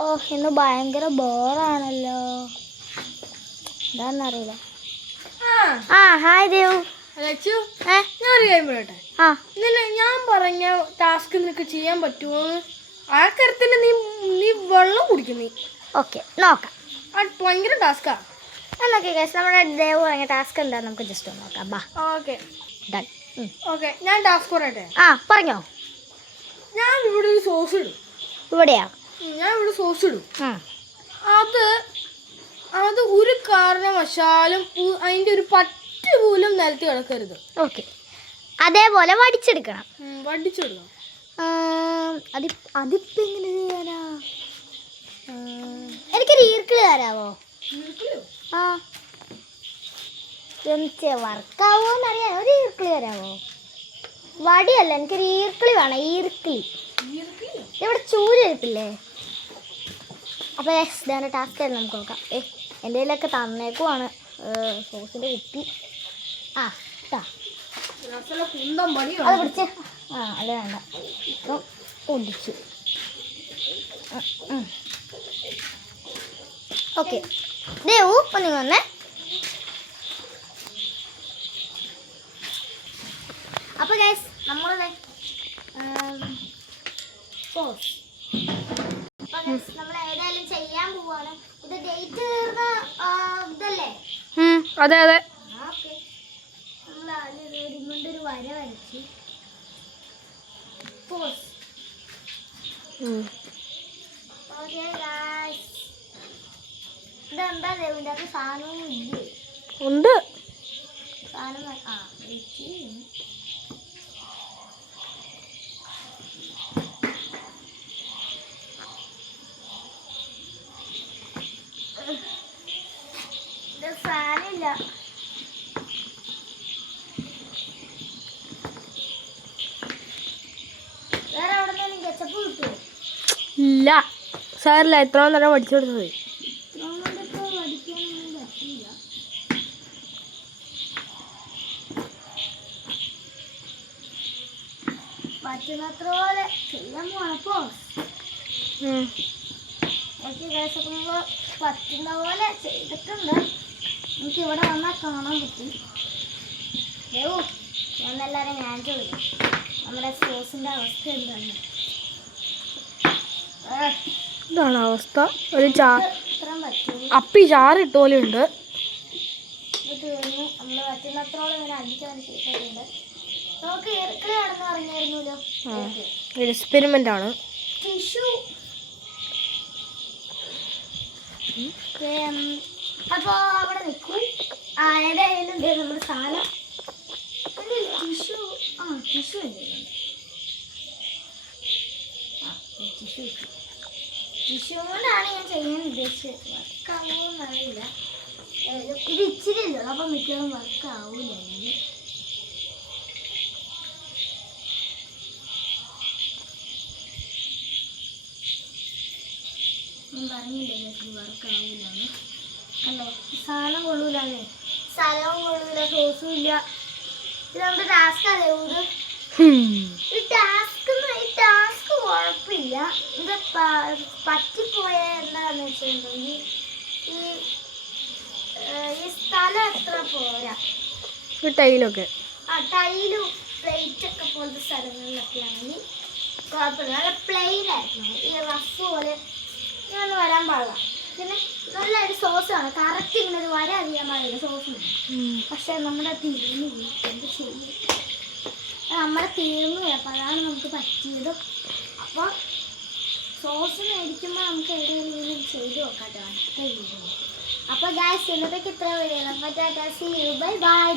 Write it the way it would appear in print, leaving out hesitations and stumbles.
ഓ ഇന്ന് ഭയങ്കര ബോറാണല്ലോ. എന്താന്നറിയില്ല. ആ ഹായ് ദേവ്. ഞാൻ പറഞ്ഞ ടാസ്ക് നിനക്ക് ചെയ്യാൻ പറ്റുമോ? ആ കാര്യത്തിൽ നീ വെള്ളം കുടിക്കുന്നു. ഓക്കെ നോക്കാം. ഭയങ്കര ടാസ്കാ. എന്നൊക്കെ നമ്മുടെ ദേവ് പറഞ്ഞ ടാസ്ക് എന്താ നമുക്ക് ജസ്റ്റ് ഒന്ന് നോക്കാം. ബാ ഓക്കെ ഡൺ. ഓക്കെ ഞാൻ ടാസ്ക് പറയട്ടെ. ആ പറഞ്ഞോ. ഞാൻ ഇവിടെ ഒരു സോസ് ഇടും. ഇവിടെയാ? ഞാൻ ഇവിടെ സോസ് ഇടും. അത് ഒരു കാരണവശാലും അതിൻ്റെ ഒരു പറ്റ് പോലും നിലത്ത് കിടക്കരുത്. ഓക്കെ അതേപോലെ വടിച്ചെടുക്കണം. വടിച്ചെടുക്കണം. അതിപ്പോ എങ്ങനെ ചെയ്യാനാ? എനിക്കൊരു ഈർക്കിളി തരാവോ? ആ വർക്കാവോന്നറിയാൻ ഒരു ഈർക്കിളി തരാവോ? വടിയല്ല, എനിക്കൊരു ഈർക്കിളി വേണം. ഈർക്കിളി ഇവിടെ ചൂരിപ്പില്ലേ? അപ്പോൾ ഇതാണ് ടാസ്ക് ആയിരുന്നു. നമുക്ക് നോക്കാം. എൻ്റെ കയ്യിലൊക്കെ തന്നേക്കുവാണ് സോസിൻ്റെ കുപ്പി. ആ അത് പിടിച്ച്. അല്ല വേണ്ട, ഒടിച്ചു. ഓക്കെ ദേവു ഒന്ന് വന്നേ. അപ്പോൾ ഗൈസ് നമ്മൾ ഏതായാലും ചെയ്യാൻ പോവാണ്. ഇത് ഡേറ്റ് തീർന്ന ഇതല്ലേ? അതെ അതെ. ഓക്കെ നമ്മൾ ആദ്യം കൊണ്ടൊരു വര വരച്ച് പോസ്. ഓക്കെ ഗൈസ് ഇതെന്താ ദേവിൻ്റെ അത് സാധനമൊന്നും ഇല്ലേ? ഉണ്ട് സാധനം. വെച്ച് സാധനമില്ല. വേറെ അവിടെ നിന്ന് കെച്ചപ്പ് കിട്ടുമോ? ഇല്ല സാറില്ല. എത്ര നേരം പഠിച്ചെടുത്തത്. പറ്റുന്നത്ര പോലെ ചെയ്യാൻ പോണപ്പോ പറ്റുന്ന പോലെ ചെയ്തിട്ടുണ്ട്. എനിക്ക് ഇവിടെ വന്നാൽ കാണാൻ പറ്റും. ദേവു ഞാനെല്ലാവരും ഞാൻ ചോദിക്കും നമ്മുടെ സോസിൻ്റെ അവസ്ഥ എന്താണ്? ഇതാണ് അവസ്ഥ. ഒരു ഇത്രയും പറ്റും. അപ്പി ചാറിട്ട പോലെ ഉണ്ട്. ഇത് തീർന്നു. നമ്മൾ പറ്റുന്നത്രോളം ഇങ്ങനെ അടിച്ചതിന് ശേഷമുണ്ട്. നമുക്ക് ഇറക്കിലാണെന്ന് പറഞ്ഞായിരുന്നല്ലോ. എക്സ്പെരിമെന്റ് ആണ്. ടിഷ്യൂ. അപ്പോൾ അവിടെ നിൽക്കും. ഏതായാലും നമ്മുടെ സാധനം ടിഷ്യൂ. ടിഷ്യൂ എന്തെങ്കിലും ടിഷ്യൂ കൊണ്ടാണ് ഞാൻ ചെയ്യാൻ ഉദ്ദേശിച്ചത്. വർക്കാവുമെന്നറിയില്ല. ഇത് ഇച്ചിരി ഇല്ലല്ലോ, അപ്പം മിക്കവാറും വർക്കാവൂല. പറഞ്ഞില്ലേ വർക്കാവൂലാണ്. അല്ലോ സാധനം കൊള്ളൂലേ? സ്ഥലവും കൊള്ളൂല, സോസും ഇല്ല. ഇത് നമ്മുടെ ടാസ്ക് അല്ലേ? ഈ ടാസ്ക് കുഴപ്പമില്ല. ഇത് പറ്റിപ്പോയ എന്താണെന്ന് വെച്ചിട്ടുണ്ടെങ്കിൽ ഈ സ്ഥലം അത്ര പോരാ. ടൈലൊക്കെ ടൈലും പ്ലേറ്റൊക്കെ പോലത്തെ സ്ഥലങ്ങളിലൊക്കെ ആണെങ്കിൽ കുഴപ്പമില്ല. നല്ല പ്ലെയിൻ ആയിരുന്നു. ഈ റഫ് പോലെ ഇങ്ങനെ വരാൻ പാടില്ല. പിന്നെ നല്ലൊരു സോസാണ്. കറക്റ്റ് ഇങ്ങനെ ഒരു വര അറിയാൻ പാടില്ല സോസിന്. പക്ഷെ നമ്മുടെ തീർന്നു പോയി. എന്ത് ചെയ്യും? നമ്മുടെ തീർന്നു പോയി. അപ്പം അതാണ് നമുക്ക് പറ്റിയത്. അപ്പോൾ സോസ് മേടിക്കുമ്പോൾ നമുക്ക് എവിടെയെങ്കിലും ചെയ്ത് നോക്കാം. അപ്പോൾ ഗൈസ് ഇന്നത്തേക്ക് ഇത്ര വീഡിയോ. അപ്പോൾ tata, see you, bye by.